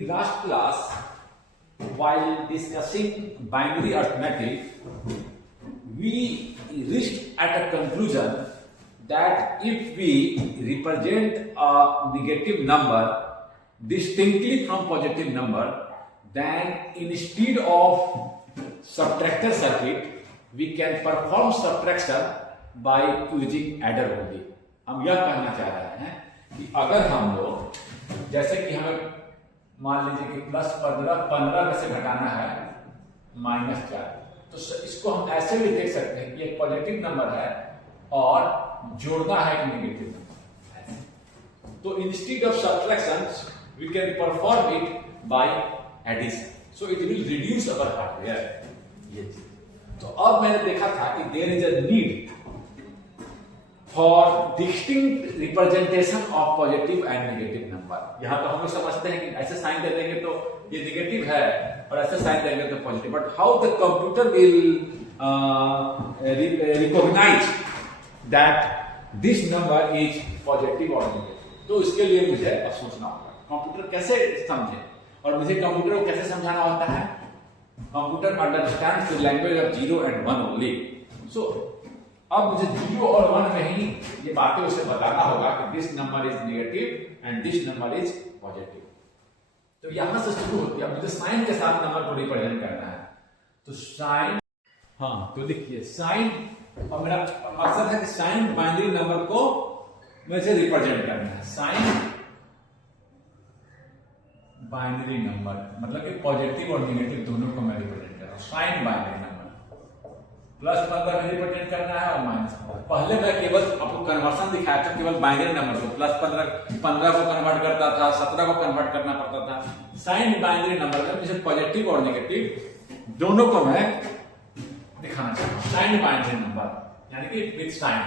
the last class, while discussing binary arithmetic, we reached at a conclusion that if we represent a negative number distinctly from positive number, then instead of subtractor circuit, we can perform subtraction by using adder only. हम यह कहना चाह रहे हैं कि अगर हम लोग जैसे कि हमें मान लीजिए कि +15 में से घटाना है -4, तो इसको हम ऐसे भी देख सकते हैं कि एक पॉजिटिव नंबर है और जोड़ना है एक नेगेटिव नंबर। तो instead of subtraction we can perform it by addition, so it will reduce our hardware. ये तो अब मैंने देखा था कि there is a need for distinct representation of positive and negative number. यहां तो हम समझते हैं कि ऐसे साइन दे देंगे तो ये नेगेटिव है और ऐसे साइन देंगे तो positive, but how the computer will recognise that this number is positive और नेगेटिव। तो इसके लिए मुझे अब सोचना होगा कंप्यूटर कैसे समझे, और मुझे कंप्यूटर को कैसे समझाना होता है। Computer understands the language of 0 and 1 only. So अब मुझे 0 और 1 में ही ये बातें उसे बताना होगा कि this number is negative and this number is positive. तो यहां से शुरू होती है। अब मुझे साइन के साथ नंबर को रिप्रेजेंट करना है, तो साइन, हाँ तो देखिए साइन, और मेरा मकसद है कि साइन बाइनरी नंबर को मुझे रिप्रेजेंट करना है। साइन बाइनरी नंबर मतलब कि पॉजिटिव और नेगेटिव दोनों को मैं रिप्रेजेंट कर रहा हूं। साइन बाइनरी नंबर +15 में रिप्रेजेंट करना है और -15। पहले मैं केवल आपको कन्वर्सन दिखाया था, केवल बाइनरी नंबर को +15 को कन्वर्ट करता था, 17 को कन्वर्ट करना पड़ता था। साइन बाइनरी नंबर में मुझे पॉजिटिव और नेगेटिव दोनों को मैं दिखाना चाहता हूं। साइन बाइनरी नंबर यानी कि with sign,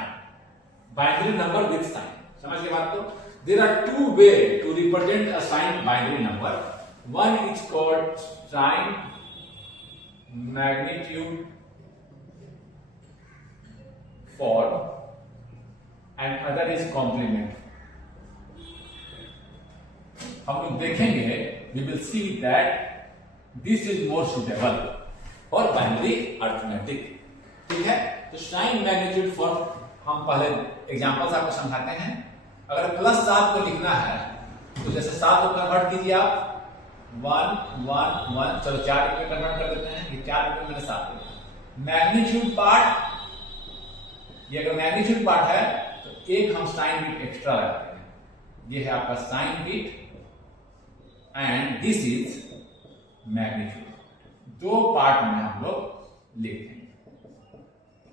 binary number with sign, समझ गए बात को। There are two ways to represent a signed binary number. One is called sign magnitude form and other is complement. हम लोग देखेंगे, we will see that this is more suitable for binary arithmetic. ठीक है, तो sign magnitude form हम पहले examples आपको समझाते हैं। अगर +7 को लिखना है तो जैसे 7 को कन्वर्ट कीजिए आप 1 1 1, चलो 4 में कन्वर्ट कर देते हैं। ये 4 में मैंने 7 को मैग्नीट्यूड पार्ट, ये अगर मैग्नीट्यूड पार्ट है तो एक हम साइन बिट एक्स्ट्रा लगाते हैं। ये है आपका sign bit and this is magnitude. दो पार्ट में हम लोग लिखते हैं,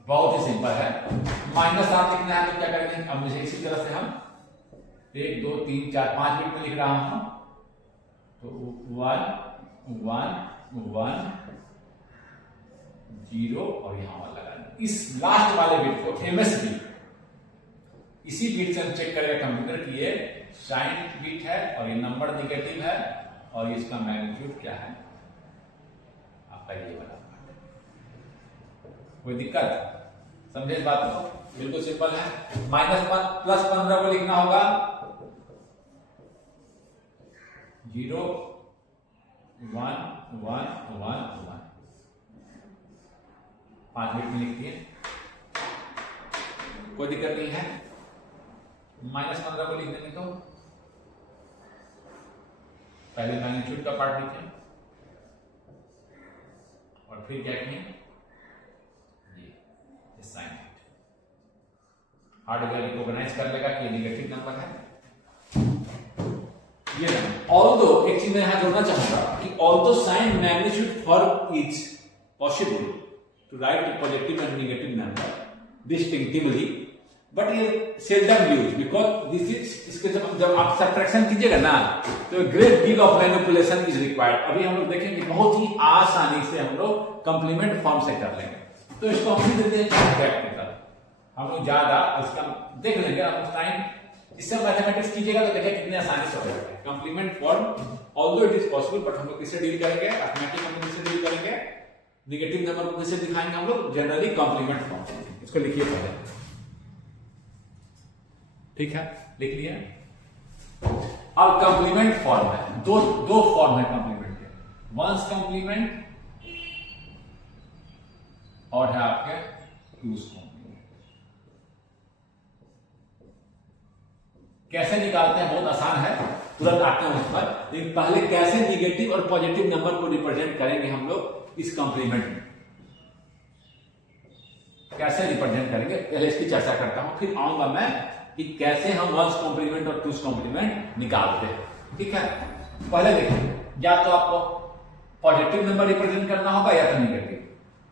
बहुत ही सिंपल है। -7 लिखना है तो क्या करेंगे, अब मुझे इसी तरह से हम 1 2 3 4 5 मिनट में लिख रहा हूं, तो 1 1 1 0 और यहां वाला लगा। इस लास्ट वाले बिट को MSB, इसी बिट से हम चेक करेगा कंप्यूटर की ये साइन बिट है और ये नंबर नेगेटिव है और इसका मैग्नीट्यूड क्या है आपका ये वाला पार्ट। कोई दिक्कत समझे इस बात को? बिल्कुल सिंपल है। +15 को लिखना होगा 0 1 1 1 1, 5 मिनट में लिखिए, कोई दिक्कत नहीं है। -15 को लिख देंगे तो पहले मैग्नीट्यूड का पार्ट लिखें और फिर क्या कहें, ये साइन हार्डवेयर रिकॉग्नाइज कर लेगा कि ये नेगेटिव नंबर है। ये ऑल्दो एक चीज मैं यहां जोड़ना चाहूंगा कि although sign magnitude form is possible to write a positive and negative number distinctively, but ये seldom use because this is, इसके जब आप सब्ट्रैक्शन कीजिएगा ना तो great deal of manipulation is required. अभी हम लोग देखेंगे बहुत ही आसानी से हम लोग कंप्लीमेंट फॉर्म से कर लेंगे। तो इसको हम भी देते हैं प्रैक्टिकल, हम लोग ज्यादा इसका देख लेंगे। आप टाइम इससे मैथमेटिक्स कीजिएगा तो देखिए कितने आसानी से हो जाएगा complement form. Although it is possible, but हम लोग किससे डील करेंगे, अरिथमेटिक हम लोग किससे डील करेंगे, नेगेटिव नंबर को किससे दिखाएंगे हम लोग, जनरली कंप्लीमेंट फॉर्म। इसको लिखिए पहले, ठीक है, लिख लिया। अब कंप्लीमेंट फॉर्म है, दो फॉर्म है कंप्लीमेंट के, वंस कंप्लीमेंट और है आपके टूज कंप्लीमेंट। कैसे निकालते हैं, बहुत आसान है, तुरंत आते हैं उस पर, लेकिन पहले कैसे निगेटिव और पॉजिटिव नंबर को रिप्रेजेंट करेंगे हम लोग इस कंप्लीमेंट में, कैसे रिप्रेजेंट करेंगे पहले इसकी चर्चा करता हूं, फिर आऊंगा मैं कि कैसे हम वंस कॉम्प्लीमेंट और टूज कॉम्प्लीमेंट निकालते हैं। ठीक है, पहले देखिए, या तो आपको पॉजिटिव नंबर रिप्रेजेंट करना होगा या तो निगेटिव।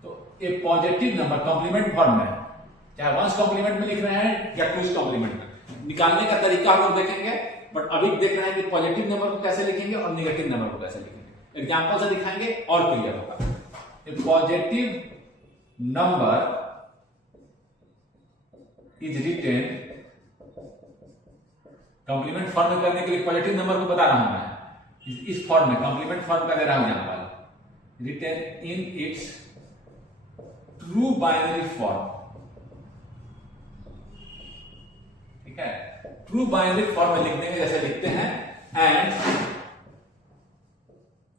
तो एक पॉजिटिव नंबर कॉम्प्लीमेंट फॉर्म में, चाहे वंस कॉम्प्लीमेंट में लिख रहे हैं या टूज कॉम्प्लीमेंट में, निकालने का तरीका हम लोग देखेंगे, बट अभी देख रहे हैं कि पॉजिटिव नंबर को कैसे लिखेंगे और निगेटिव नंबर को कैसे लिखेंगे। एग्जाम्पल से दिखाएंगे और क्लियर होगा। Positive number is written, complement form में करने के लिए पॉजिटिव नंबर को बता रहा हूं मैं, इस फॉर्म में कंप्लीमेंट फॉर्म का दे रहा हूं example, written in its true binary form. ठीक है, ट्रू बाइनरी फॉर्म में लिखने में जैसे लिखते हैं, and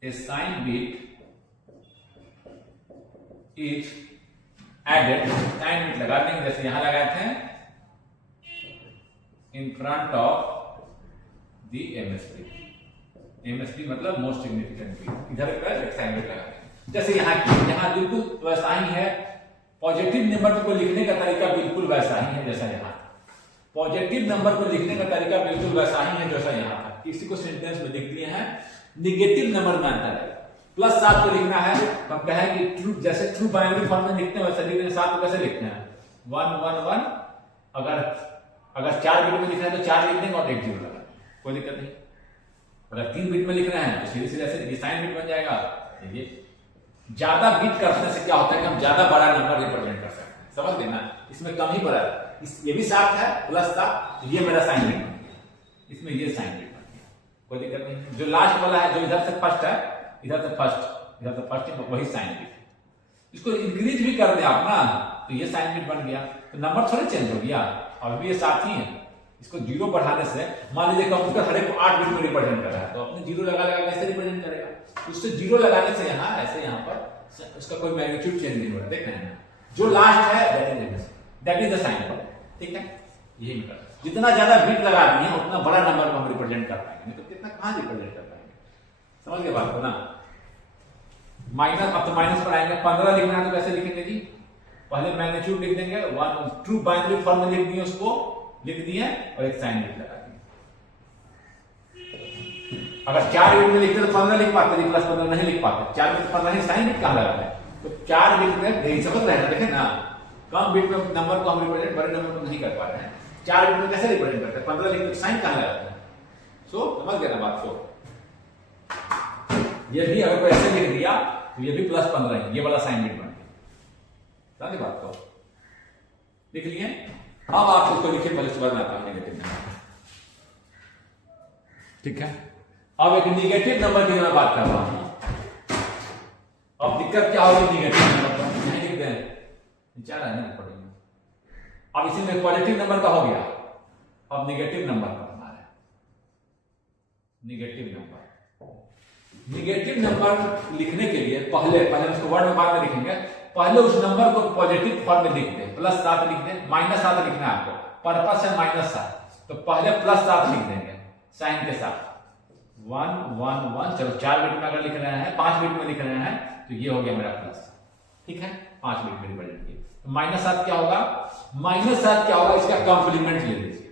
a sign bit is added, sign bit लगा देंगे जैसे यहां लगाए थे, in front of the MSP. MSP मतलब मोस्ट सिग्निफिकेंट बिट, इधर एक साइन बिट लगा देंगे जैसे यहां बिल्कुल वैसा ही है। पॉजिटिव नंबर को लिखने का तरीका बिल्कुल वैसा ही है जैसा यहां, पॉजिटिव नंबर को लिखने का तरीका बिल्कुल वैसा ही है जैसा यहां था। इसी को सेंटेंस में लिख दिए हैं। निगेटिव नंबर में अंतर है, +7 को लिखना है, हम कहें कि ट्रू, जैसे ट्रू बाइनरी फॉर्म में लिखते हैं वैसे लिखते हैं। 7 को कैसे लिखते हैं, 1 1 1, अगर 4 बिट में लिखना है तो 4 लिख देंगे और 1 0 लगा, कोई दिक्कत नहीं। अगर 3 बिट में लिख रहे हैं तो सीधे सीधे ऐसे साइन बिट बन जाएगा। ये ज्यादा बिट करने से क्या होता है कि हम ज्यादा बड़ा नंबर रिप्रेजेंट कर सकते हैं, समझ लेना, इसमें कम ही पड़ा है। ये भी 7 है, +7, तो ये मेरा साइन बिट बन गया, इसमें ये साइन बिट बन गया, कोई दिक्कत नहीं। जो लास्ट वाला है, जो इधर से फर्स्ट है, इधर से फर्स्ट है, वही साइन बिट। इसको इंक्रीज भी कर दे आप ना, तो ये साइन बिट बन गया, तो नंबर थोड़ा चेंज हो गया। अभी ये 7 ही है, इसको 0 बढ़ाने से, मान लीजिए कंप्यूटर हर एक को 8 बिट में रिप्रेजेंट कर रहा है, तो अपने 0 लगा कैसे रिप्रेजेंट करेगा, उससे 0 लगाने से यहाँ ऐसे, यहाँ पर उसका कोई मैग्नीट्यूड चेंज नहीं हो रहा, देख रहे हैं, जो लास्ट है दैट इज द साइन। ठीक है, यही कर, जितना ज्यादा बिट लगा दिए उतना बड़ा नंबर को हम रिप्रेजेंट कर पाएंगे, नहीं तो कितना कहां रिप्रेजेंट कर पाएंगे, समझ गए बात को ना। माइनस, अब तो माइनस पर आएंगे, 15 लिखना है तो कैसे लिखेंगे जी, पहले मैग्नीट्यूड लिख देंगे, 1 ट्रू बाइनरी फॉर्म में लिख दिए, उसको लिख दिए और एक साइन बिट लगा दिए। अगर 4 बिट में लिखते तो 15 लिख पाते, +15 नहीं लिख पाते, 4 बिट 15 ही, साइन बिट कहां लगा है, तो 4 बिट में नहीं, समझ रहे हैं, देखें ना, कम बिट में नंबर को हम रिप्रेजेंट बड़े नंबर को नहीं कर पा रहे हैं, 4 बिट में कैसे रिप्रेजेंट करते हैं, 15 लिखते साइन कहां लगाते हैं। सो समझ गए ना बात को। ये भी अगर कोई ऐसे लिख दिया तो ये भी +15 है, ये वाला साइन बिट बन गया, समझ बात को, लिख लिए। अब आप उसको लिखिए, पहले सुबह में आता है नेगेटिव नंबर। ठीक है, अब एक निगेटिव नंबर की मैं बात कर रहा हूं। अब दिक्कत क्या होगी निगेटिव नंबर पर, नहीं लिख दें, विचार है ना पढ़ेंगे। अब इसी में पॉजिटिव नंबर का हो गया, अब निगेटिव नंबर का हमारा है, निगेटिव नंबर। निगेटिव नंबर लिखने के लिए पहले उसको वर्ड में बाद में लिखेंगे, पहले उस नंबर को पॉजिटिव फॉर्म में लिख दें, +7 लिख दें, -7 लिखना है आपको, पर्पस है -7, तो पहले +7 लिख देंगे साइन के साथ, 1 1 1, चलो 4 बिट में अगर लिख रहे हैं, 5 बिट में लिख रहे हैं, तो ये हो गया मेरा प्लस। ठीक है, 5 बिट में रिप्रेजेंट किया, तो -7 क्या होगा, -7 क्या होगा, इसका कंप्लीमेंट ले लीजिए।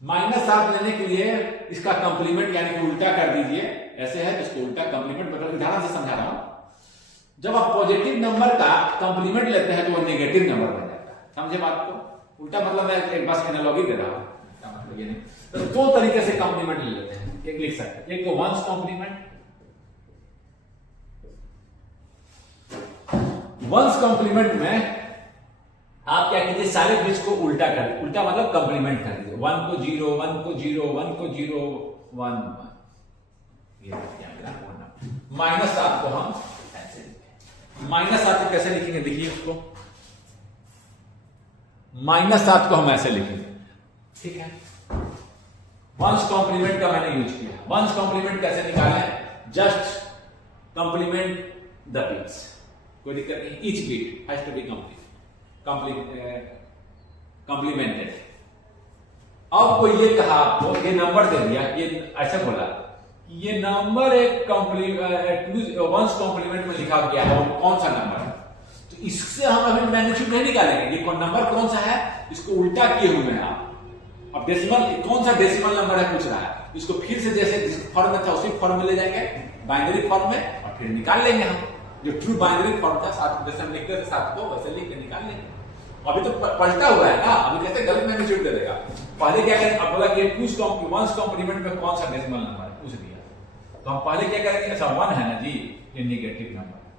-7 लेने के लिए इसका कंप्लीमेंट यानी कि उल्टा कर दीजिए, ऐसे है इसको उल्टा कंप्लीमेंट, मतलब उदाहरण से समझा रहा हूं। जब आप पॉजिटिव नंबर का कंप्लीमेंट लेते हैं तो वो नेगेटिव नंबर बन जाता है, समझे बात को। उल्टा मतलब मैं एक बस एनालॉजी दे रहा हूं, मतलब ये नहीं, तो 2 तरीके से कंप्लीमेंट ले लेते हैं, एक लिख सकते हैं, एक को वंस कंप्लीमेंट। वंस कंप्लीमेंट में आप क्या कीजिए, सारे बिट्स को उल्टा कर, उल्टा मतलब कंप्लीमेंट कर दीजिए, 1 को 0 1 को 0 1 को 0 1 1, ये -7 को हम ऐसे लिखें। -7 को कैसे लिखेंगे, देखिए उसको, -7 को हम ऐसे लिखेंगे। ठीक है, वंस कॉम्प्लीमेंट का मैंने यूज किया। वंस कॉम्प्लीमेंट कैसे निकालें? जस्ट कॉम्प्लीमेंट द बिट्स, कोई दिक्कत नहीं, each bit has to be complemented. अब कोई ये कहा आपको, ये नंबर दे दिया, ये ऐसा बोला ये नंबर एक वंस कॉम्प्लीमेंट में लिखा गया है, कौन सा नंबर है, तो इससे हम अभी मैग्नीट्यूड नहीं निकालेंगे। ये नंबर कौन सा है, इसको उल्टा किए हुए हैं आप। अब डेसिमल कौन सा डेसिमल नंबर है पूछ रहा है, इसको फिर से जैसे जिस फॉर्म में था उसी फॉर्म में ले जाएंगे, बाइनरी फॉर्म में, और फिर निकाल लेंगे हम जो ट्रू बाइनरी फॉर्म था, 7 जैसे हम लिखते थे 7 को वैसे लिख के निकाल लेंगे। अभी तो पलटा हुआ है ना, अभी कैसे गलत मैग्नीट्यूड दे देगा। पहले क्या करें, अब बोला कि वंस कॉम्प्लीमेंट में कौन सा डेसिमल नंबर है पूछ दिया, तो हम पहले क्या करेंगे, अच्छा 1 है ना जी, ये नेगेटिव नंबर है।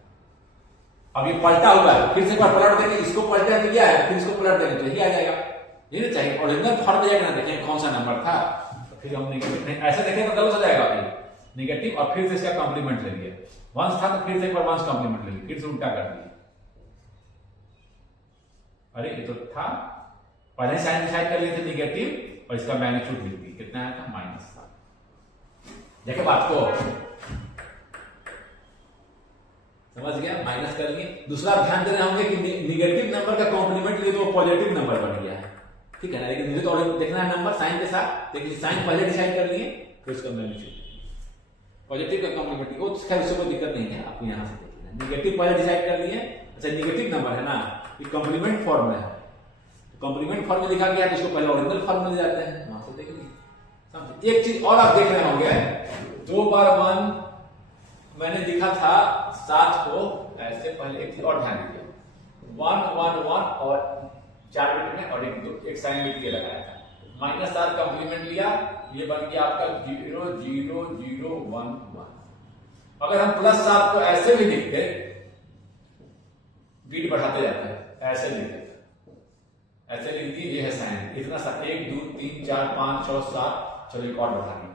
अब ये पलटा हुआ है, फिर से एक बार पलट देंगे, इसको पलटा दिया है, फिर इसको पलट देंगे तो यही आ जाएगा। ये नहीं चाहिए ओरिजिनल फॉर्म में जाएगा ना, देखें कौन सा नंबर था, तो फिर हम नेगेटिव ऐसा देखें तो गलत हो जाएगा नेगेटिव, और फिर से इसका कॉम्प्लीमेंट ले लिया। वंस था तो फिर से एक बार वंस कॉम्प्लीमेंट ले लिया, फिर से उल्टा कर दिया। अरे ये तो था, पहले साइन डिसाइड कर लिए थे नेगेटिव, और इसका मैग्नीट्यूड लिख दी, कितना आया था, माइनस था। देखो बात को समझ गया, माइनस कर लिए। दूसरा ध्यान देना होंगे कि नेगेटिव नंबर का कॉम्प्लीमेंट लिए तो पॉजिटिव नंबर बन गया है, ठीक है ना, लेकिन मुझे तो देखना है नंबर साइन के साथ, लेकिन साइन पहले डिसाइड कर लिए, फिर उसका मैग्नीट्यूड पॉजिटिव का कॉम्प्लीमेंट, वो खैर उससे कोई दिक्कत नहीं है, आपको यहां से देखना। नेगेटिव पहले डिसाइड कर लिए, अच्छा नेगेटिव नंबर है ना, ये कॉम्प्लीमेंट फॉर्म में है, कॉम्प्लीमेंट फॉर्म में लिखा गया है तो उसको पहले ओरिजिनल फॉर्म में ले जाते हैं, वहां से देख लीजिए। समझे? एक चीज और आप देख रहे होंगे, 2 बार 1 मैंने लिखा था 7 को ऐसे, पहले एक चीज और ध्यान दीजिए, 1 1 1 और 4 बिट में और एक साइन बिट ये लगाया था, -7 कॉम्प्लीमेंट लिया, ये बन गया आपका 0 0 0 1 1। अगर हम +7 को ऐसे भी लिखते, बिट बढ़ाते जाते हैं, ऐसे लिखते, ऐसे लिख दिए, ये है साइन, इतना सा 1 2 3 4 5 6 7, चलो एक और बढ़ा दिए।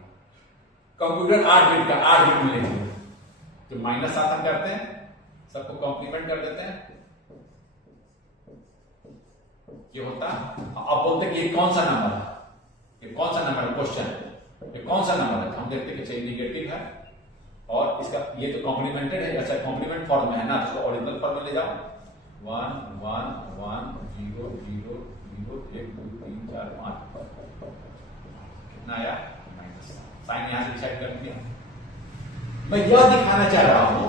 कंप्यूटर 8 बिट का 8 बिट में लिखते, तो -7 हम करते हैं, सबको कॉम्प्लीमेंट कर देते हैं, ये होता। अब बोलते हैं कि ये कौन सा नंबर है, ये कौन सा नंबर है, क्वेश्चन ये कौन सा नंबर है, हम देखते हैं कि नेगेटिव है और इसका ये तो कॉम्प्लीमेंटेड है, अच्छा कॉम्प्लीमेंट फॉर्म में है ना, इसको ओरिजिनल फॉर्म में ले जाओ, 1 1 1 0 0 0 1 2 3 4 5, कितना आया, माइनस, साइन यहां से डिसाइड कर दिया। मैं यह दिखाना चाह रहा हूं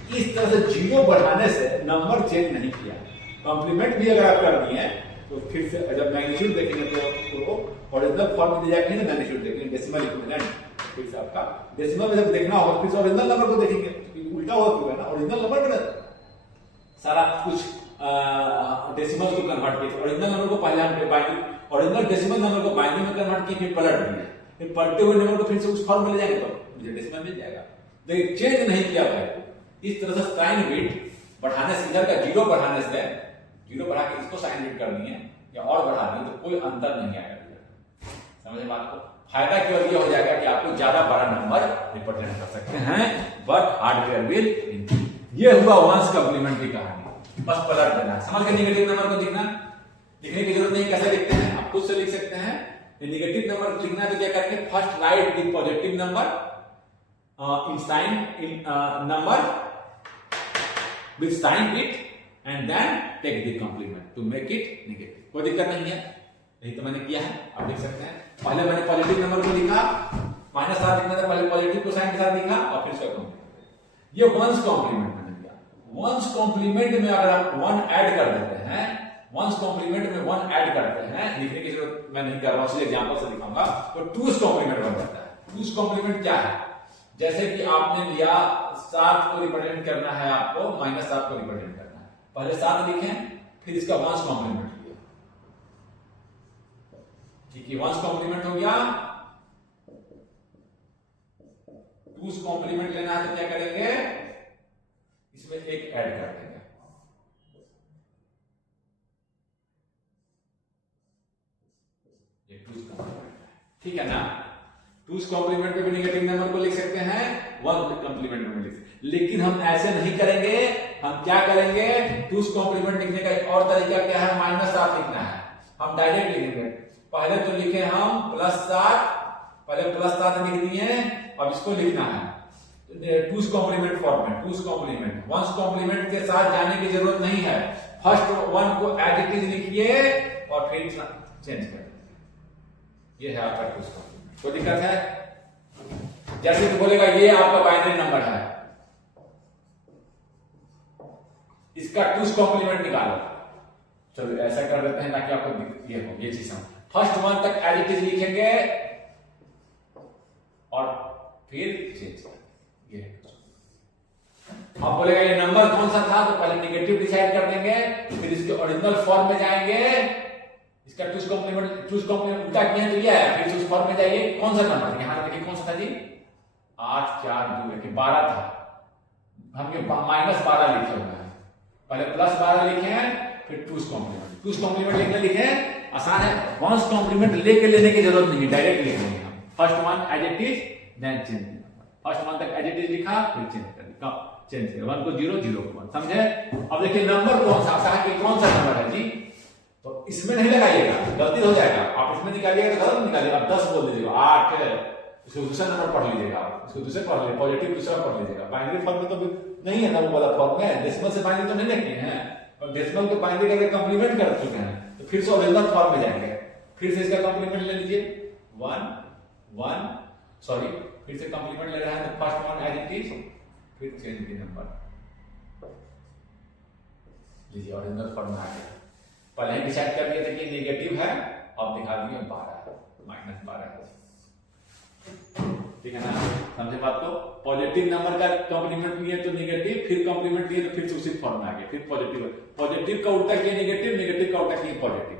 कि इस तरह से 0 बढ़ाने से नंबर चेंज नहीं किया, कॉम्प्लीमेंट भी अगर आप कर दिए तो फिर से जब मैग्नीट्यूड देखेंगे तो ओरिजिनल फॉर्म में जाएंगे ना, मैग्नीट्यूड देखेंगे डेसिमल इक्विवेलेंट, फिर से आपका डेसिमल में जब देखना होगा फिर से ओरिजिनल नंबर को देखेंगे, उल्टा हो चुका है ना, ओरिजिनल नंबर में सारा कुछ डेसिमल को कन्वर्ट किया, ओरिजिनल नंबर को पहले हम बाइनरी, ओरिजिनल डेसिमल नंबर को बाइनरी में कन्वर्ट किए, फिर पलट दिया, फिर पलटे हुए नंबर को फिर से उस फॉर्म में ले जाएंगे तो मुझे डेसिमल मिल जाएगा। तो ये चेंज नहीं किया भाई, इस तरह से साइन बिट बढ़ाने से, इधर का 0 बढ़ाने से, 0 बढ़ा के इसको साइन बिट कर दिए या और बढ़ा दिए तो कोई अंतर नहीं आएगा। समझे बात को? फायदा केवल ये हो जाएगा कि आपको ज्यादा बड़ा नंबर रिप्रेजेंट कर सकते हैं, बट हार्डवेयर विल इंक्रीज। ये हुआ वंस कॉम्प्लीमेंट की कहानी, बस पलट देना, समझ के नेगेटिव नंबर को लिखना, लिखने की जरूरत नहीं, कैसे लिखते हैं आप खुद से लिख सकते हैं। नेगेटिव नंबर लिखना है तो क्या करेंगे, first write the positive number in sign in number with sign it and then take the complement to make it negative, कोई दिक्कत नहीं है, यही तो मैंने किया है, आप देख सकते हैं। पहले मैंने पॉजिटिव नंबर को लिखा, -7 लिखना था, पहले पॉजिटिव को साइन के साथ लिखा और फिर इसका कॉम्प्लीमेंट, ये वंस कॉम्प्लीमेंट मैंने लिया। वंस कॉम्प्लीमेंट में अगर आप 1 ऐड कर देते हैं, वंस कॉम्प्लीमेंट में 1 ऐड करते हैं, लिखने की जरूरत मैं नहीं कर रहा हूं, इसलिए एग्जांपल से दिखाऊंगा, तो 2's कॉम्प्लीमेंट बन जाता है। 2's कॉम्प्लीमेंट क्या है, जैसे कि आपने लिया 7 को रिप्रेजेंट करना है, आपको -7 को रिप्रेजेंट करना है, पहले 7 लिखें, फिर इसका वंस कॉम्प्लीमेंट लिया, ठीक है, वंस कॉम्प्लीमेंट हो गया। 2's कॉम्प्लीमेंट लेना है तो क्या करेंगे, इसमें 1 ऐड कर देंगे, ये 2's कॉम्प्लीमेंट है, ठीक है ना। 2's कॉम्प्लीमेंट पे भी नेगेटिव नंबर को लिख सकते हैं, 1 कॉम्प्लीमेंट में लिख सकते हैं, लेकिन हम ऐसे नहीं करेंगे, हम क्या करेंगे, 2's कॉम्प्लीमेंट लिखने का एक और तरीका क्या है, -7 लिखना है, हम डायरेक्ट लिखेंगे, पहले तो लिखे हम +7 पहले प्लस साथ लिख दिए, अब इसको लिखना है टूस कॉम्प्लीमेंट फॉर्म में। टूस कॉम्प्लीमेंट, वंस कॉम्प्लीमेंट के साथ जाने की जरूरत नहीं है, फर्स्ट वन को एज इट इज लिखिए और फिर चेंज कर दीजिए। ये है आपका टूस कॉम्प्लीमेंट। कोई दिक्कत है? जैसे तो बोलेगा ये आपका बाइनरी नंबर है, इसका टूस कॉम्प्लीमेंट निकालो। चलो ऐसा कर देते हैं ताकि आपको ये हो, ये चीज हम फर्स्ट वन तक एज इट इज लिखेंगे और फिर चेंज कर। ये अब बोलेगा ये नंबर कौन सा था, तो पहले नेगेटिव डिसाइड कर देंगे, फिर इसके ओरिजिनल फॉर्म में जाएंगे, इसका टूस कॉम्प्लीमेंट उल्टा किया तो ये है, फिर उस फॉर्म में जाइए कौन सा नंबर, यहां देखिए कौन सा था जी 8 4 2 12 था, हम ये -12 लिखे हुए हैं, पहले +12 लिखे हैं, फिर टूस कॉम्प्लीमेंट। टूस कॉम्प्लीमेंट लिखने लिखे आसान है, वंस कॉम्प्लीमेंट लेके लेने की जरूरत नहीं है, डायरेक्ट लिख लेंगे हम। First one as it is then change, first one तक एज इट इज लिखा फिर चेंज कर दिया, चेंज किया 1 को 0 0 को 1, समझे? अब देखिए नंबर कौन सा आता है कि कौन सा नंबर है जी, तो इसमें नहीं लगाइएगा, गलती हो जाएगा, आप इसमें निकालिएगा तो गलत निकालिएगा। अब 10 बोल दीजिएगा, 8 है, इसको दूसरा नंबर पढ़ लीजिएगा, इसको दूसरे पढ़ लीजिए, पॉजिटिव दूसरा पढ़ लीजिएगा। बाइनरी फॉर्म में तो नहीं है ना, वो वाला फॉर्म में डेसिमल से बाइनरी तो नहीं लिखे हैं, और डेसिमल को बाइनरी करके कंप्लीमेंट कर चुके हैं, तो फिर से ओरिजिनल फॉर्म में जाएंगे, फिर से इसका कंप्लीमेंट ले लीजिए 1 1 सॉरी, फिर से कंप्लीमेंट ले रहा है तो first one as it is, फिर चेंज दी नंबर लीजिए, ओरिजिनल फॉर्म में आ गया। पहले ही डिसाइड कर दिया था कि नेगेटिव है, अब दिखा दिए 12 -12, ठीक है ना, समझे बात को? पॉजिटिव नंबर का कॉम्प्लीमेंट लिए तो नेगेटिव, फिर कॉम्प्लीमेंट लिए तो फिर उसी फॉर्म में आ गया, फिर पॉजिटिव, पॉजिटिव का उल्टा किया नेगेटिव, नेगेटिव का उल्टा किया पॉजिटिव।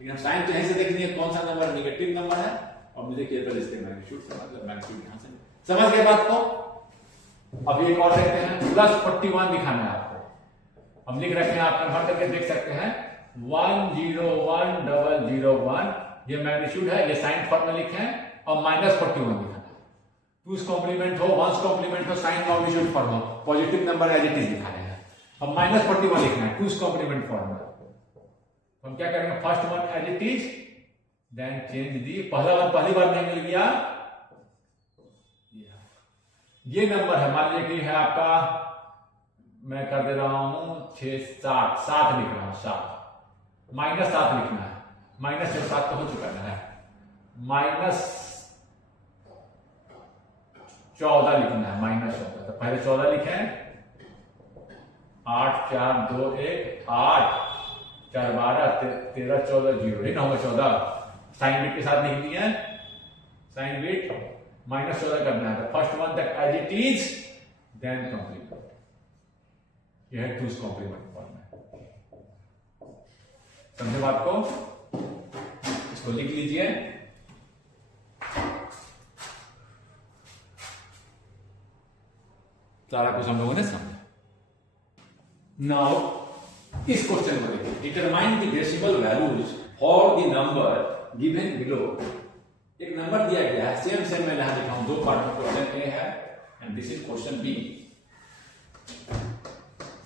लेकिन हम साइन तो यहीं से देख लिए कौन सा नंबर नेगेटिव नंबर है, और मुझे किया था इसके मैग्नीट्यूड से, मतलब मैग्नीट्यूड यहां से समझ गए बात को? अब एक और देखते हैं, +41 दिखाना है आपको, हम लिख रखे हैं, आप कन्वर्ट करके देख सकते हैं 101001, ये मैग्नीट्यूड है, ये साइन फॉर्म में लिखे हैं, और -41 दिखाना है। टूस कॉम्प्लीमेंट हो, वंस कॉम्प्लीमेंट हो, साइन मैग्नीट्यूड फॉर्म हो, positive number as it is दिखाने हैं। अब -41 लिखना है टूस कॉम्प्लीमेंट फॉर्म में, तो हम क्या करेंगे, first one as it is then change the, पहली बार नहीं मिल गया, ये नंबर है, मान लीजिए कि है आपका, मैं कर दे रहा हूं 6 7 लिख रहा हूं, 7 -7 लिखना है, -7 तो हो चुका है, -14 लिखना है, -14, तो पहले 14 लिखे, 8 4 2 1 8 4 12 13 14 0, नहीं ना होगा 14, साइन बिट के साथ लिख दिया, साइन बिट -14 करना है, तो फर्स्ट वन तक as it is then complement, यह है टूस कॉम्प्लीमेंट फॉर्म में, समझे बात को? इसको लिख लीजिए, सारा कुछ हम लोगों ने समझा। नाउ इस क्वेश्चन को देखिए, determine the decimal values for the number given below. एक नंबर दिया गया है, सेम मैं यहां लिखा हूं, दो पार्ट में, क्वेश्चन ए है and this is question B.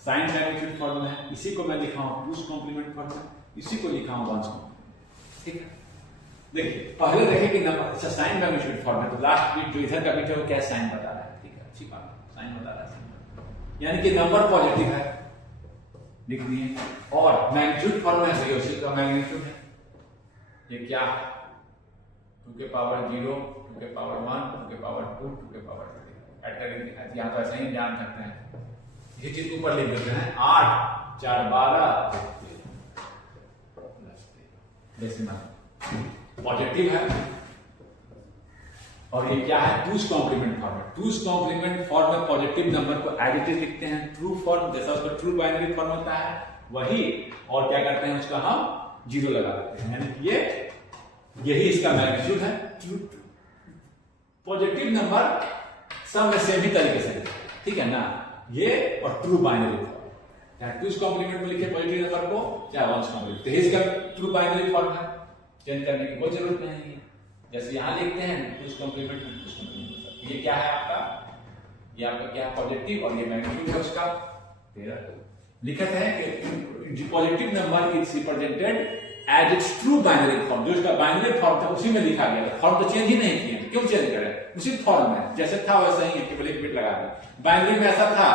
Sign magnitude form में है, इसी को मैं लिखा हूं टूस कॉम्प्लीमेंट फॉर्म में, इसी को लिखा हूं वंस कॉम्प्लीमेंट, ठीक है? देखिए पहले देखें कि नंबर, अच्छा साइन मैग्नीट्यूड फॉर्म में, तो लास्ट बिट जो इधर का बिट है वो क्या साइन बता रहा है, ठीक है, अच्छी बात है, साइन बता रहा है, यानी कि नंबर पॉजिटिव है, लिख दिए, और मैग्नीट्यूड फॉर्म में है, उसी का मैग्नीट्यूड है, ये क्या है 2 के पावर 0, 2 के पावर 1, 2 के पावर 2, 2 के पावर 3, यहाँ तो ऐसे ही जान सकते हैं, ये चीज ऊपर लिख देते हैं 8 4 12 डेसिमल पॉजिटिव है, और ये क्या है टूस कॉम्प्लीमेंट फॉर्म में। टूस कॉम्प्लीमेंट फॉर्म में पॉजिटिव नंबर को एज इट इज लिखते हैं, ट्रू फॉर्म जैसा उसका ट्रू बाइनरी फॉर्म होता है वही, और क्या करते हैं उसका हम 0 लगा देते हैं, यानी कि यही इसका मैग्नीट्यूड है। पॉजिटिव नंबर सब में सेम ही तरीके से, ठीक है ना, ये और ट्रू बाइनरी फॉर्म, चाहे टूस कॉम्प्लीमेंट में लिखे पॉजिटिव नंबर को, चाहे वंस कॉम्प्लीमेंट, तो इसका ट्रू बाइनरी फॉर्म है, चेंज करने की कोई जरूरत नहीं है, जैसे यहां लिखते हैं टूस कॉम्प्लीमेंट में टूस कॉम्प्लीमेंट। ये क्या है आपका, ये आपका क्या है पॉजिटिव, और ये मैग्नीट्यूड है उसका 13। लिखते हैं कि positive number is represented as its true binary form, जो इसका बाइनरी फॉर्म था उसी में लिखा गया। फॉर्म तो चेंज ही नहीं किया, क्यों चेंज करें, उसी फॉर्म में जैसे था वैसा ही है, केवल एक बिट लगा दिया। बाइनरी में ऐसा था,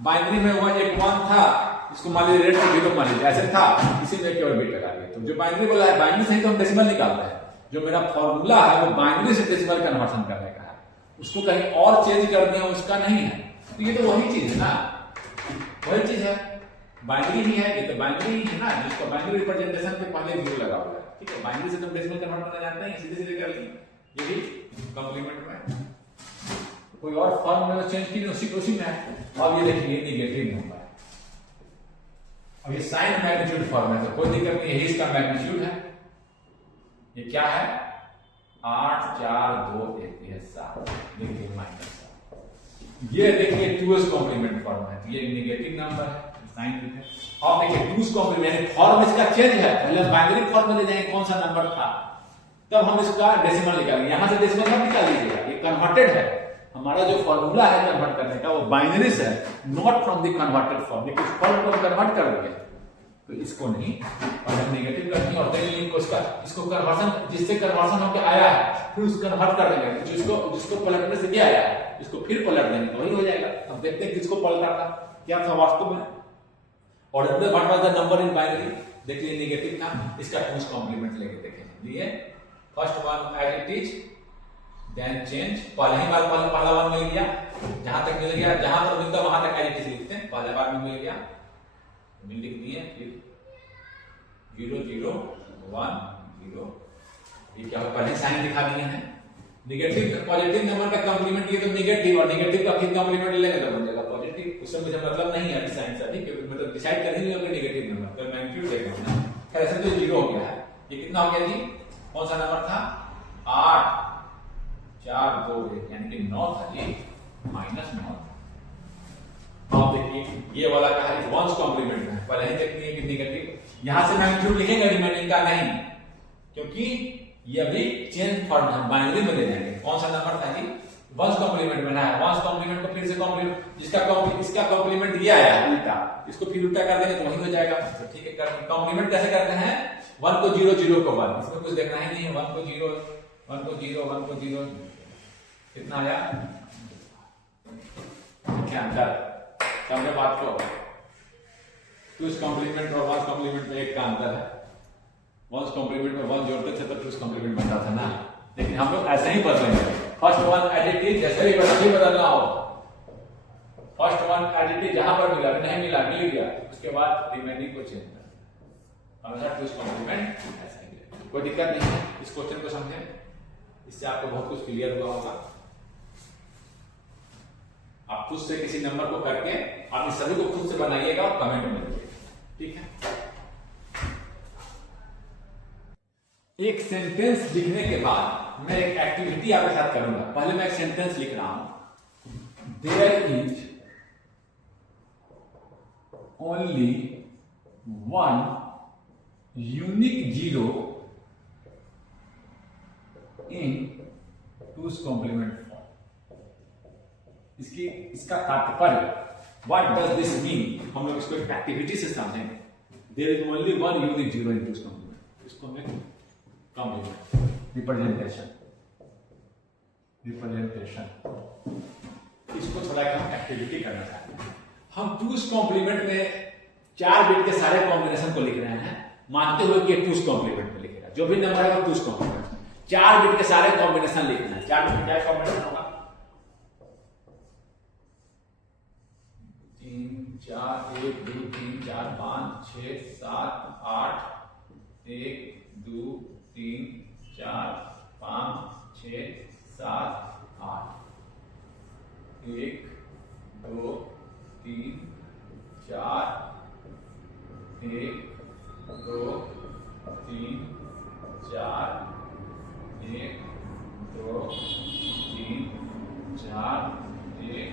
बाइनरी में वो एक 1 था, इसको मान लीजिए रेट 0 मान लीजिए, ऐसे था, इसी में केवल बिट लगा दिया। तो जो बाइनरी बोला है, बाइनरी से ही तो हम डेसिमल निकालते हैं। जो मेरा फॉर्मूला है वो बाइनरी से डेसिमल कन्वर्सन करने का है, उसको कहीं और चेंज कर दिया उसका नहीं है। तो ये तो वही चीज है ना, वही चीज है, बाइनरी ही है, ये तो बाइनरी ही है ना, जिसका बाइनरी रिप्रेजेंटेशन के पहले 0 लगा हुआ है। ठीक है, बाइनरी से तुम डेसिमल कन्वर्ट करना जानते हैं, सीधे सीधे कर लिए, ये भी कॉम्प्लीमेंट में कोई और फॉर्म में चेंज की उसी में है। अब ये देखिए नेगेटिव नंबर, अब ये साइन मैग्नीट्यूड फॉर्म है, तो कोई दिक्कत नहीं, यही इसका मैग्नीट्यूड है। ये क्या है, 8 4 2 1, ये 7, देखिए -7। ये देखिए 2s कॉम्प्लीमेंट फॉर्म है, तो ये नेगेटिव नंबर है, साइन लिखे। और देखिए 2s कॉम्प्लीमेंट फॉर्म इसका चेंज है, पहले बाइनरी फॉर्म में ले जाएंगे कौन सा नंबर था, तब हम इसका डेसिमल निकालेंगे। यहां से डेसिमल मत निकाल लीजिएगा, ये कन्वर्टेड है। हमारा जो फॉर्मूला है कन्वर्ट करने का वो बाइनरी से, not from the converted form. ये कुछ फॉर्म को कन्वर्ट कर दिया, तो इसको नहीं, और नेगेटिव करनी और देन इसको कन्वर्सन, जिससे कन्वर्सन होकर आया है फिर उसको कन्वर्ट कर देंगे, जिसको पलटने से क्या आया है इसको फिर पलट देंगे, तो वही हो जाएगा। अब देखते हैं किसको पलटा था, क्या था वास्तव में। ऑर्डर में बढ़ रहा था नंबर इन बाइनरी, देखिए नेगेटिव था, इसका 2s कॉम्प्लीमेंट लेके देखें लिए। First one as it is, then change, पहले ही बार पहला वन मिल गया, जहां तक मिल गया, जहां पर मिलता वहां तक एज इट इज लिखते हैं, पहले बार में मिल गया, मिल लिख दिए, फिर 0 0 1 0, ये क्या पहले साइन दिखा दिए हैं। नेगेटिव पॉजिटिव नंबर का कॉम्प्लीमेंट, ये तो नेगेटिव, और नेगेटिव का फिर कॉम्प्लीमेंट लेंगे तो बन जाएगा पॉजिटिव। उससे मुझे मतलब नहीं है साइन से, ठीक है, मतलब डिसाइड कर ही नहीं नेगेटिव नंबर, तो मैग्नीट्यूड देखना है। खैर ऐसे तो 0 हो गया है, ये कितना हो गया जी, कौन सा नंबर था, 8 4 2 1, यानी कि 9 था जी, -9। अब देखिए ये वाला का है 1s कॉम्प्लीमेंट है, पहले ही देखनी है कि नेगेटिव, यहां से मैग्नीट्यूड लिखेंगे, रिमेनिंग का नहीं, क्योंकि ये अभी चेंज फॉर्म है, बाइनरी में ले जाएंगे। कौन सा नंबर था जी, 1s कॉम्प्लीमेंट में है, 1s कॉम्प्लीमेंट को फिर से कॉम्प्लीमेंट, इसका कॉम्प्लीमेंट ये आया उल्टा, इसको फिर उल्टा कर देंगे तो वही हो जाएगा। तो ठीक है, कॉम्प्लीमेंट कैसे करते हैं, 1 को 0 0 को 1, इसमें कुछ देखना ही नहीं है, 1 को 0 1 को 0 1 को 0, कितना आया, क्या अंतर, समझे बात को। 2s कॉम्प्लीमेंट और 1s कॉम्प्लीमेंट में एक का अंतर है, 1s कॉम्प्लीमेंट में 1 जोड़ते थे तो 2s कॉम्प्लीमेंट बनता था ना, लेकिन हम लोग ऐसे ही बदलेंगे। फर्स्ट वन एडिटिव, जैसे ही बदलना हो, फर्स्ट वन एडिटिव जहां पर मिला, नहीं मिला, मिल गया, उसके बाद रिमेनिंग को चेंज कर, हमेशा 2s कॉम्प्लीमेंट ऐसे ही। कोई दिक्कत नहीं है, इस क्वेश्चन को समझें, इससे आपको बहुत कुछ क्लियर हुआ होगा। आप खुद से किसी नंबर को करके आप इस सभी को खुद से बनाइएगा और कमेंट में लिखिएगा, ठीक है। एक सेंटेंस लिखने के बाद मैं एक एक्टिविटी आपके साथ करूंगा। पहले मैं एक सेंटेंस लिख रहा हूं, there is only 1 unique 0 in 2s complement form. इसका तात्पर्य, व्हाट डज दिस मीन, हम लोग इसको एक एक्टिविटी से समझेंगे। There is only 1 unique 0 in 2s complement, इसको हमें कॉम्प्लीमेंट रिप्रेजेंटेशन, इसको थोड़ा हम एक्टिविटी करना चाहते हैं। हम 2s कॉम्प्लीमेंट में 4 बिट के सारे कॉम्बिनेशन को लिख रहे हैं, मानते हुए कि 2s कॉम्प्लीमेंट में लिखेगा, जो भी नंबर है वो 2s कॉम्प्लीमेंट, 4 बिट के सारे कॉम्बिनेशन लिखना है। 4 बिट क्या कॉम्बिनेशन होगा, 3 4 1 2 3 4 5 6 7 8 1 2 3 4 5 6 7 8 1 2 3 4 1 2 3 4 1 2 3 4 1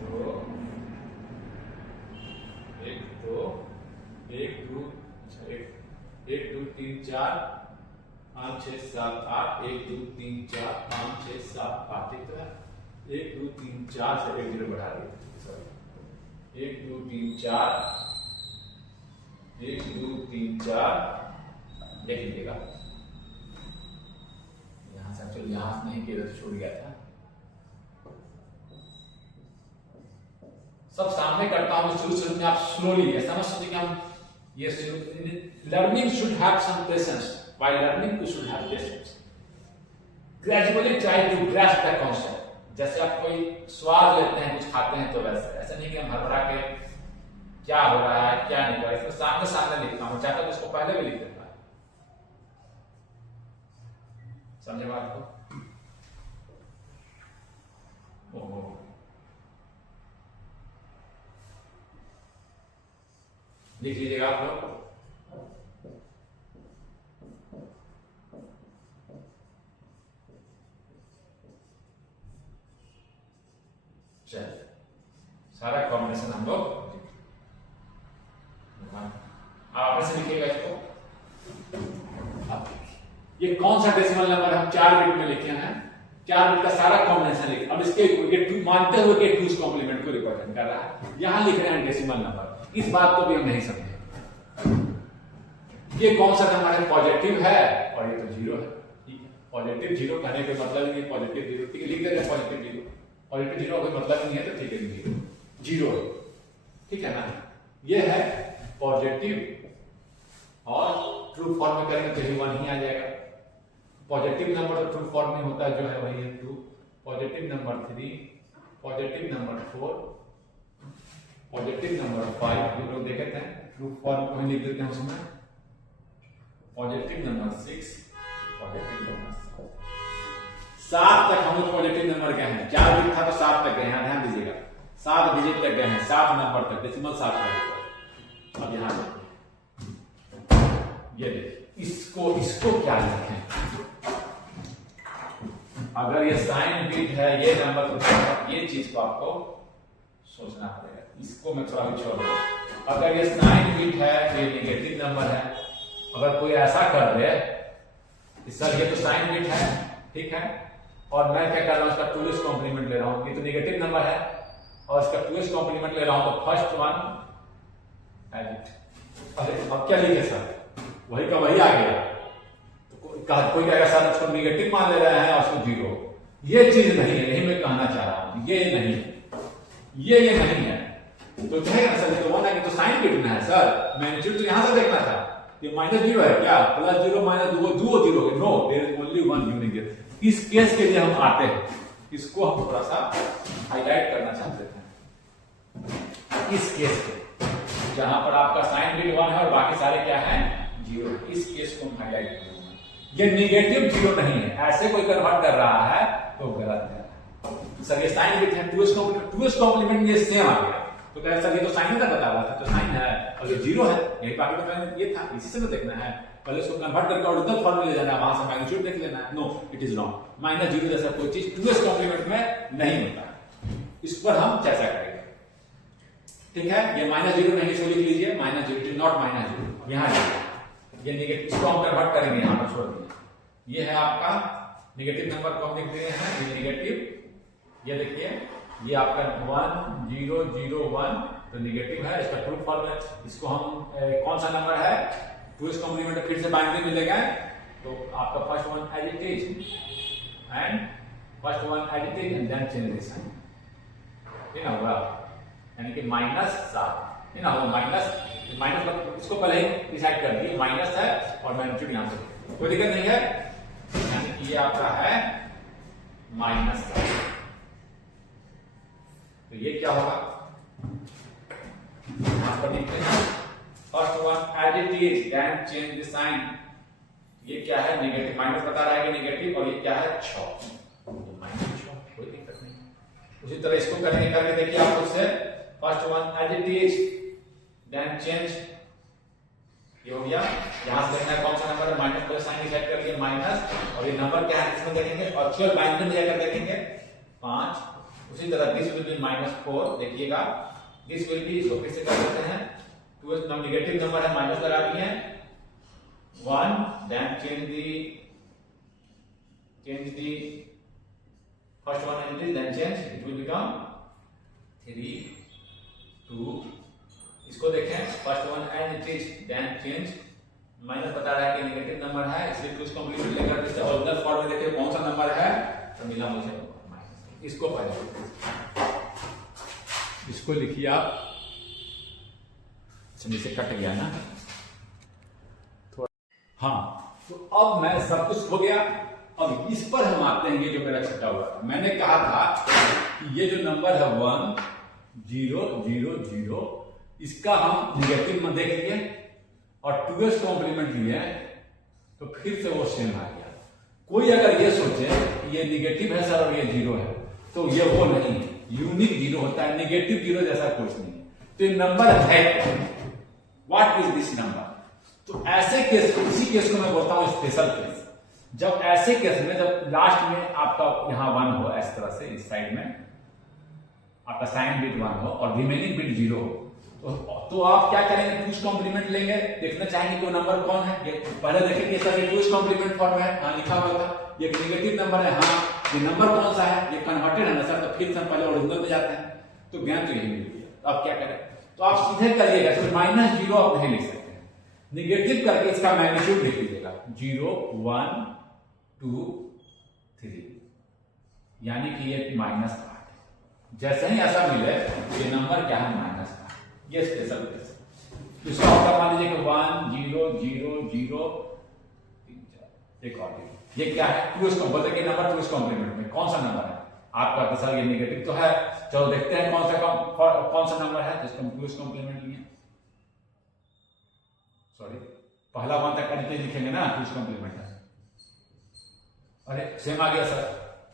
2 1 2 1 2 1 2 3 4 5 6 7 8 1 2 3 4 5 6 7 8, ठीक है। 1 2 3 4 से 1 0 बढ़ा दिए, सॉरी 1 2 3 4 1 2 3 4 देख लीजिएगा, यहाँ से एक्चुअली यहाँ से नहीं किया तो छूट गया था। सब सामने करता हूँ शुरू में, आप स्लोली ऐसा मत सोचिए कि हम ये learning should have some patience, while learning you should have patience. Gradually try to grasp the concept. जैसे आप कोई स्वाद लेते हैं, कुछ खाते हैं, तो वैसे ऐसा नहीं कि हम हड़बड़ा के क्या हो रहा है क्या नहीं हो रहा है, इसको सामने सामने लिखता हूँ, चाहता तो इसको पहले भी लिख देता है। समझे बात को? ओहो, लिख लीजिएगा आप लोग। चलिए, सारा कॉम्बिनेशन हम लोग आप अपने से लिखिएगा इसको। अब ये कौन सा डेसिमल नंबर हम 4 बिट में लिखे हैं, 4 बिट का सारा कॉम्बिनेशन लिख। अब इसके ये मानते हुए कि 2's कॉम्प्लीमेंट को रिप्रेजेंट कर रहा है, यहां लिख रहे हैं डेसिमल नंबर। इस बात को भी हम नहीं समझे, ये कौन सा नंबर है, पॉजिटिव है और ये तो 0 है। ठीक है, पॉजिटिव 0 कहने का मतलब नहीं पॉजिटिव 0, ठीक है, लिख देते हैं पॉजिटिव 0। पॉजिटिव 0 कोई मतलब नहीं है तो ठीक है, 0 ठीक है ना। ये है पॉजिटिव और ट्रू फॉर्म में करेंगे तो 1 ही आ जाएगा। पॉजिटिव नंबर तो ट्रू फॉर्म में होता है, जो है वही है 2। Positive number 3, positive number 4, positive number 5, जो लोग देखे थे ट्रू फॉर्म को लिख देते हैं उसमें। पॉजिटिव नंबर 6, पॉजिटिव नंबर 7 तक हम लोग पॉजिटिव नंबर गए हैं। 4 बिट था तो 7 तक गए हैं, ध्यान दीजिएगा, 7 डिजिट तक गए हैं, 7 नंबर तक, डेसिमल 7 तक। अब यहां ये देखिए, इसको क्या लिखें? अगर ये साइन बिट है, ये नंबर तो ये चीज को आपको सोचना पड़ेगा। इसको मैं थोड़ा भी छोड़ दूं। अगर ये साइन बिट है, ये नेगेटिव नंबर है, अगर कोई ऐसा कर दे कि सर ये तो साइन बिट है, ठीक है, और मैं क्या कर रहा हूं, इसका 2's कॉम्प्लीमेंट ले रहा हूं, ये तो नेगेटिव नंबर है और इसका 2's कॉम्प्लीमेंट ले रहा हूं, तो फर्स्ट वन एडिट। अरे अब क्या लिखे सर, वही का वही आ गया। तो कोई कहेगा सर उसको नेगेटिव मान ले रहे हैं और उसको 0। ये चीज नहीं है, यही मैं कहना चाह रहा हूं, ये नहीं है, ये नहीं है। तो कहेगा सर ये तो 1 है कि तो साइन बिट में है सर, मैग्नीट्यूड तो यहां से देखना था, ये -0 है क्या, +0 -2 0 है। No, there is only 1 unit here. इस केस के लिए हम आते हैं, इसको हम थोड़ा सा हाईलाइट करना चाहते थे। इस केस के जहां पर आपका साइन बिट 1 है और बाकी सारे क्या है 0, इस केस को हम हाईलाइट करेंगे। ये नेगेटिव 0 नहीं है, ऐसे कोई कन्वर्ट कर रहा है तो गलत है। सर ये साइन बिट है, 2's कॉम्प्लीमेंट ये सेम आ गया, तो कह सर ये तो साइन का बता रहा था, तो साइन है और ये 0 है, यही बाकी तो ये था, इसी से तो देखना है। पहले इसको कन्वर्ट करके ओरिजिनल फॉर्म में ले जाना है, वहां से मैग्नीट्यूड देख लेना है। No, it is wrong. -0 जैसा कोई चीज 2's कॉम्प्लीमेंट में नहीं होता है। इस पर हम चर्चा करेंगे, ठीक है। ये -0 नहीं, इसको लिख लीजिए, -0, इट इज नॉट -0। यहां ये नेगेटिव, इसको हम कन्वर्ट करेंगे, यहां पर छोड़ दीजिए। ये है आपका नेगेटिव नंबर को हम लिख रहे हैं, ये नेगेटिव, ये देखिए ये आपका 1 0 0 1 तो नेगेटिव है, इसका ट्रू फॉर्म है। इसको हम कौन सा नंबर है, 2's कॉम्प्लीमेंट फिर से बाइनरी मिलेगा, तो आपका first one as it is and first one as it is and then change this sign, ये ना होगा, यानी कि -7 ये ना होगा, माइनस इसको पहले ही डिसाइड कर दिए, माइनस है और मैग्नीट्यूड यहां से, कोई दिक्कत नहीं है, यानी कि ये आपका है -7। तो ये क्या होगा, यहां पर लिखते हैं first one as it is then change the sign. ये क्या है, नेगेटिव, माइनस बता रहा है कि नेगेटिव, और ये क्या है 6, -6, कोई दिक्कत नहीं। उसी तरह इसको करने करके देखिए आप उससे, first one as it is then change, ये हो गया। यहां से देखना है कौन सा नंबर है, माइनस का साइन डिसाइड कर लिए माइनस, और ये नंबर क्या है इसमें देखेंगे, और एक्चुअल बाइनरी में जाकर देखेंगे 5। उसी तरह दिस विल बी -4, देखिएगा दिस विल बी, इसको फिर से कर देते हैं, 2 नेगेटिव नंबर है, माइनस लगा दिए 1, then change the first one and this, then change, it will become 3 2। इसको देखें, first one and it is then change minus बता रहा है कि नेगेटिव नंबर है, इसलिए टू कॉम्प्लीमेंट लेकर जैसे ओरिजिनल फॉर्म में देखिए कौन सा नंबर है, तो मिला मुझे माइनस। इसको पहले इसको लिखिए आप, नीचे कट गया ना थोड़ा। हाँ, तो अब मैं सब कुछ हो गया। अब इस पर हम आते हैं, ये जो मेरा छटा हुआ था, मैंने कहा था कि ये जो नंबर है 1 0 0 0, इसका हम निगेटिव में देख लिए और 2s कॉम्प्लीमेंट लिए तो फिर से वो सेम आ गया। कोई अगर ये सोचे कि ये निगेटिव है सर और ये जीरो है, तो ये वो नहीं है, यूनिक जीरो होता है, निगेटिव जीरो जैसा कुछ नहीं है। तो ये नंबर है, व्हाट इज दिस नंबर? तो ऐसे केस, इसी केस को मैं बोलता हूं स्पेशल केस। जब ऐसे केस में, जब लास्ट में आपका यहां 1 हो, इस तरह से इस साइड में आपका साइन बिट 1 हो और रिमेनिंग बिट 0 हो, तो आप क्या करेंगे, टूस कॉम्प्लीमेंट लेंगे। देखना चाहेंगे कोई नंबर कौन है, ये पहले देखेंगे सर ये टूस कॉम्प्लीमेंट फॉर्म है, हाँ लिखा हुआ था, ये नेगेटिव नंबर है, हाँ ये नंबर कौन सा है, ये कन्वर्टेड है ना सर, तो फिर से पहले ओरिजिनल में जाते हैं। तो ज्ञान तो यही मिल गया। अब क्या करें, तो आप सीधे करिएगा, तो -0 आप नहीं लिख सकते हैं, निगेटिव करके इसका मैग्नीट्यूड लिख लीजिएगा, 0 1 2 3, यानी कि ये -8। जैसे ही ऐसा मिले ये नंबर क्या है, -8, ये स्पेशल केस है। तो इसका आंसर मान लीजिए कि 1 0 0 0 3 4, एक और ये क्या है, टूस बोलते कि नंबर टूस कॉम्प्लीमेंट में कौन सा नंबर है, आप कहते सर ये नेगेटिव तो है, चलो देखते हैं कौन सा नंबर है जिसको हम टूस कॉम्प्लीमेंट लिए। सॉरी, पहला 1 तक का लिखेंगे ना, टूस कॉम्प्लीमेंट है। अरे सेम आ गया सर,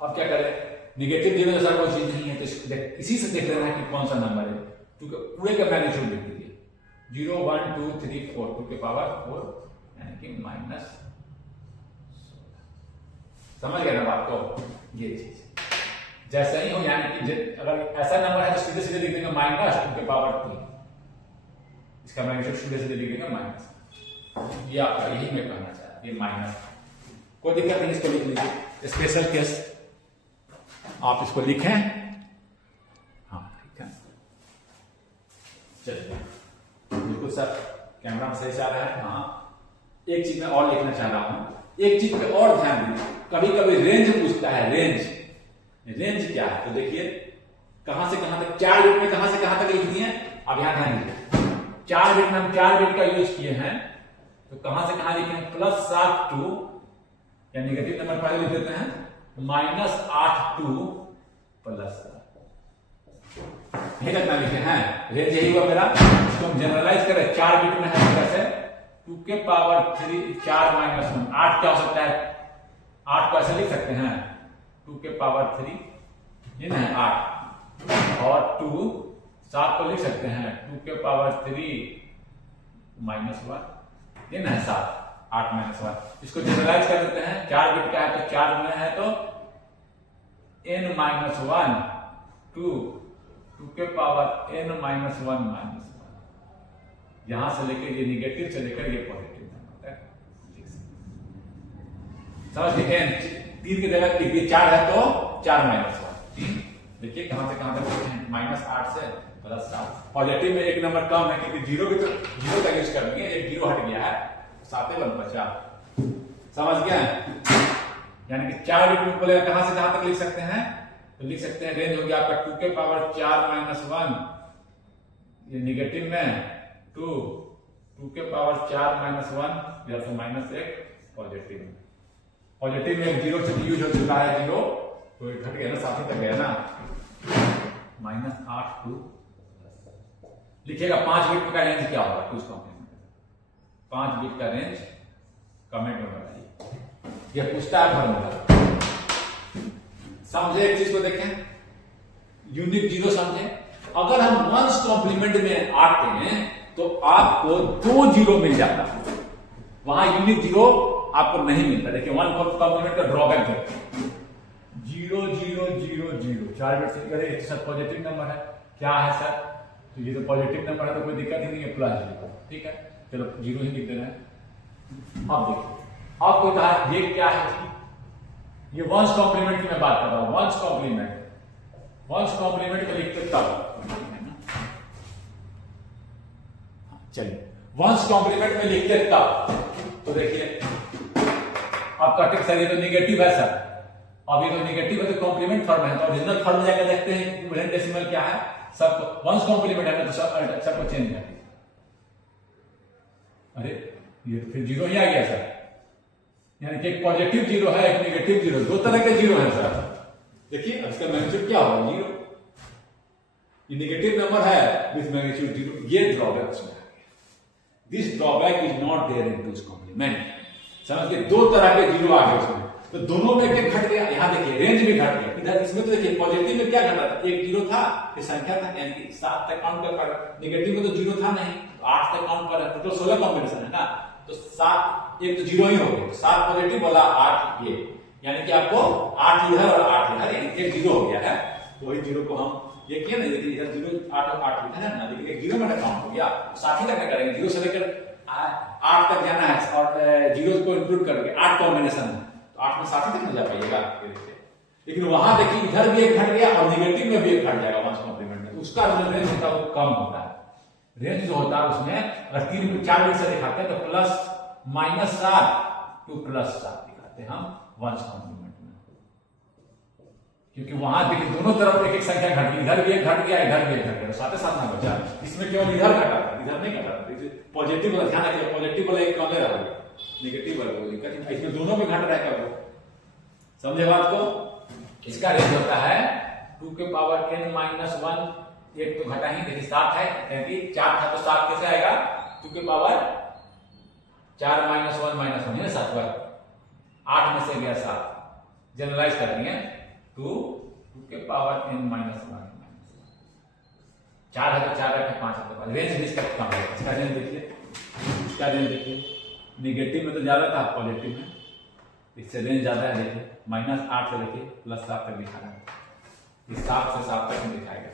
अब क्या करें, निगेटिव जीरो जैसा कोई चीज नहीं है, तो इसी से देख लेना है कि कौन सा नंबर है, क्योंकि पूरे का मैग्नीट्यूड लिख दीजिए, 0 1 2 3 4, 2 के पावर 4, यानी कि -16। समझ गए ना बात को, ये चीज जैसा ही हो, यानी कि अगर ऐसा नंबर है तो सीधे सीधे लिख देंगे -2 के पावर 3, इसका मैग्नीट्यूड सीधे सीधे लिख देंगे माइनस। ये आपका यही मैं कहना चाहता हूं, ये माइनस, कोई दिक्कत नहीं, इसको लिख लीजिए, स्पेशल केस आप इसको लिखें। हाँ ठीक है, चलिए बिल्कुल सर, कैमरा में सही से आ रहा है। हाँ, एक चीज मैं और लिखना चाह रहा हूं, एक चीज पे और ध्यान दीजिए, कभी कभी रेंज पूछता है, रेंज क्या है, तो देखिए कहां से कहां तक, 4 बिट में कहां से कहां तक लिख दिए, अब यहां ध्यान दीजिए, 4 बिट में हम 4 बिट का यूज किए हैं, तो कहां से कहां लिखे, +7 2, या नेगेटिव नंबर पहले लिख देते हैं, -8 2 +7, यही तक ना लिखे हैं, रेंज यही हुआ मेरा। इसको हम जनरलाइज करें, 4 बिट में है, कैसे, 2 के पावर 3 4 -1, 8 क्या हो सकता है, 8 को ऐसे लिख सकते हैं, 2 के पावर 3, ये ना है 8, और 2 7 को लिख सकते हैं, 2 के पावर 3 -1, ये ना है 7, 8 -1। इसको जनरलाइज कर देते हैं, 4 बिट का है तो 4 में है तो n-1 2 के पावर n-1 यहां से लेकर ये निगेटिव से लेकर ये पॉजिटिव नंबर तक, समझ गए। n 3 की जगह 4 है तो 4 -1, 3, देखिए कहां से कहां तक, -8 से +7। पॉजिटिव में एक नंबर कम है, क्योंकि जीरो भी तो जीरो का यूज कर दिए, एक जीरो हट गया है, 7 1 बचा, समझ गया। यानी कि 4 बिट में बोलेगा कहां से कहां तक लिख सकते हैं, तो लिख सकते हैं, रेंज हो गया आपका 2 के पावर 4 -1, ये निगेटिव में 2 के पावर 4 -1, या तो -1 पॉजिटिव में, पॉजिटिव में 0 से यूज हो चुका है, 0 तो घट गया ना, 7 तक गया ना, -8 2 लिखिएगा। 5 बिट का रेंज क्या होगा, टूस कॉम्प्लीमेंट, 5 बिट का रेंज कमेंट में बताइए, ये पूछता है फॉर्मूला। समझे, एक चीज को देखें, यूनिक जीरो समझे, अगर हम 1s कॉम्प्लीमेंट में आते हैं तो आपको 2 जीरो मिल जाता है, वहां यूनिक जीरो आपको नहीं मिलता। देखिए 1 कॉम्प्लीमेंट का ड्रॉबैक है, 0 0 0 0, 4 बिट से करें, सर पॉजिटिव नंबर है, क्या है सर, तो ये तो पॉजिटिव नंबर है तो कोई दिक्कत ही नहीं है, +0, ठीक है, चलो 0 ही लिख देना है। अब देखिए, अब कोई कहा ये क्या है, ये 1s कॉम्प्लीमेंट की मैं बात कर रहा हूं, 1s कॉम्प्लीमेंट को लिखते तब, चलिए वंस कॉम्प्लीमेंट में लिखते तब, तो देखिए आपका टिक सर ये तो निगेटिव है सर, अब ये तो निगेटिव है तो कॉम्प्लीमेंट फॉर्म है, तो ओरिजिनल फॉर्म में जाकर देखते हैं इक्विवेलेंट डेसिमल क्या है, सब वंस कॉम्प्लीमेंट है तो सबको चेंज कर दीजिए। अरे ये तो फिर जीरो ही आ गया सर, यानी कि एक पॉजिटिव जीरो है एक निगेटिव जीरो, दो तरह के जीरो है सर। देखिए अब इसका मैग्नीट्यूड क्या होगा, जीरो। ये निगेटिव नंबर है विथ मैग्नीट्यूड जीरो, ये ड्रॉबैक उसमें आ गया। This drawback is not there in two's complement. समझ गए, दो तरह के जीरो आ गए उसमें, तो दोनों में एक घट गया। यहाँ देखिए रेंज भी घट गया, इधर इसमें तो देखिए पॉजिटिव में क्या घटा था, एक जीरो था फिर संख्या था, यानी कि 7 तक काउंट कर पड़ा। निगेटिव में तो जीरो था नहीं, 8 तक काउंट कर, टोटल 16 कॉम्बिनेशन है ना, तो 7 एक तो जीरो ही हो गया, 7 पॉजिटिव बोला 8 ये, यानी कि आपको 8 इधर और 8 इधर, एक जीरो हो गया है। तो वही जीरो को हम ये किया ना, देखिए इधर जीरो 8 और 8 इधर है ना, देखिए एक जीरो में काउंट हो गया, साथ ही तक करेंगे, जीरो से लेकर 8 तक जाना है और जीरो को इंक्लूड करके 8 कॉम्बिनेशन है, तो 8 में 7 तक नहीं जा पाइएगा। लेकिन वहां देखिए इधर भी एक घट गया और निगेटिव में भी एक घट जाएगा वंस कॉम्प्लीमेंट में, उसका जो रेंज होता है वो कम होता है। रेंज जो होता है उसमें अगर 4 बिट से दिखाते हैं तो प्लस माइनस 7 टू प्लस 7 दिखाते हैं हम वंस कॉम्प्लीमेंट में, क्योंकि वहां देखिए दोनों तरफ एक एक संख्या घट गई, इधर भी एक घट गया इधर भी एक घट गया, साथ साथ ना बचा। इसमें केवल इधर घटा था, इधर नहीं घटा था। पॉजिटिव वाला ध्यान रखिए, पॉजिटिव वाला एक कम रहा, नेगेटिव वाला कोई दिक्कत नहीं, इसमें दोनों में घट रहा है। वो समझे बात को? इसका रेंज होता है 2 के पावर n माइनस 1, एक तो घटा ही, देखिए 7 है, क्योंकि 4 था तो 7 कैसे आएगा, 2 के पावर 4 माइनस 1 माइनस 1 है 7 बार, 8 में से गया 7, जनरलाइज कर दिए 2 के पावर n माइनस 1, 4 है तो 4 रखे, 5 है तो 5, रेंज भी इसका कम है। इसका रेंज देखिए, इसका रेंज देखिए, निगेटिव में तो ज्यादा था, पॉजिटिव में इससे रेंज ज्यादा है। देखिए -8 से देखिए प्लस 7 तक दिखा रहा है, इस 7 से 7 तक दिखाएगा।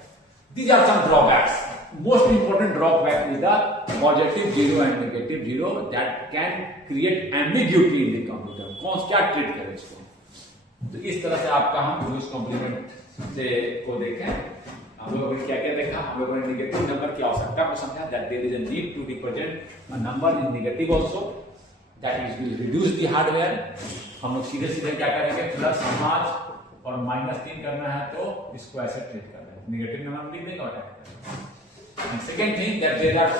These are some drawbacks. Most important drawback is the positive zero and negative zero that can create ambiguity in the computer. कौन क्या ट्रीट करे इसको, तो इस तरह से आपका हम टूज कॉम्प्लीमेंट से को देखें। हम लोगों ने क्या क्या देखा, हम लोगों ने निगेटिव नंबर की आवश्यकता को समझा, that there is a need to represent a number in negative also, that is will reduce the hardware। हम लोग सीधे सीधे क्या करेंगे, +5 और -3 करना है तो इसको ऐसे ट्रीट कर रहे हैं, नेगेटिव नंबर लिख देंगे और and second thing that there are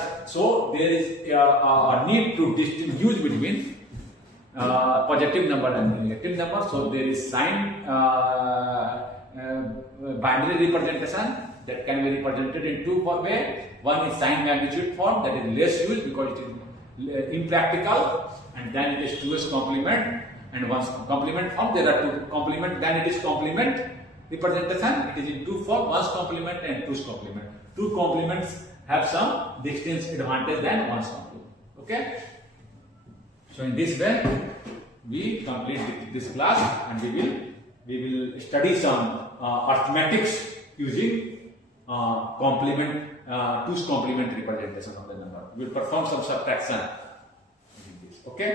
there is a need to distinguish between positive number and negative number, so there is sign binary representation that can be represented in two ways. One is sign magnitude form, that is less used because it is impractical, and then it is 2's complement, and once complement form there are two complement, then it is complement representation, it is in two form, one's complement and two's complement. Two complements have some distinct advantage than one's complement. Okay, so in this way we complete this class, and we will study some arithmetics using complement, two's complement representation of the number. We will perform some subtraction. Okay.